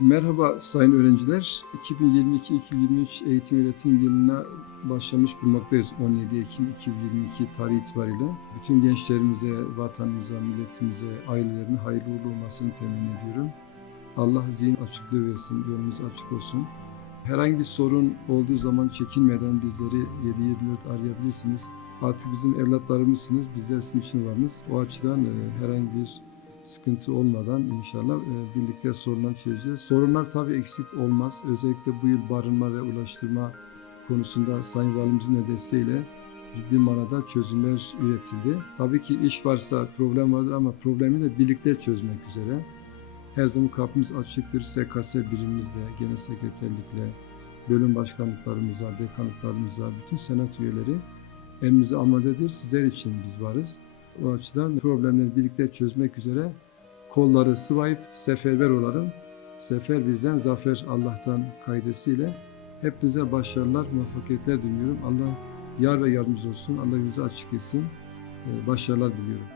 Merhaba sayın öğrenciler. 2022-2023 eğitim öğretim yılına başlamış bulunmaktayız 17 Ekim 2022 tarih itibariyle. Bütün gençlerimize, vatanımıza, milletimize, ailelerine hayırlı uğurlu olmasını temin ediyorum. Allah zihin açıklığı versin, yolunuz açık olsun. Herhangi bir sorun olduğu zaman çekinmeden bizleri 7-24 arayabilirsiniz. Artık bizim evlatlarımızsınız, bizler sizin için varız. O açıdan e, herhangi bir sıkıntı olmadan inşallah e, birlikte sorunları çözeceğiz. Sorunlar tabii eksik olmaz. Özellikle bu yıl barınma ve ulaştırma konusunda Sayın Valimizin de desteğiyle ciddi manada çözümler üretildi. Tabii ki iş varsa problem vardır ama problemi de birlikte çözmek üzere. Her zaman kapımız açıktır. SKS birimimizle, genel sekreterlikle, bölüm başkanlıklarımıza, dekanlıklarımıza, bütün senat üyeleri elimize amadedir. Sizler için biz varız. O açıdan problemleri birlikte çözmek üzere kolları sıvayıp seferber olalım. Sefer bizden, zafer Allah'tan kaydesiyle hepinize başarılar, muvaffakiyetler diliyorum. Allah yar ve yardımcınız olsun. Allah yüzü açık etsin. Ee, Başarılar diliyorum.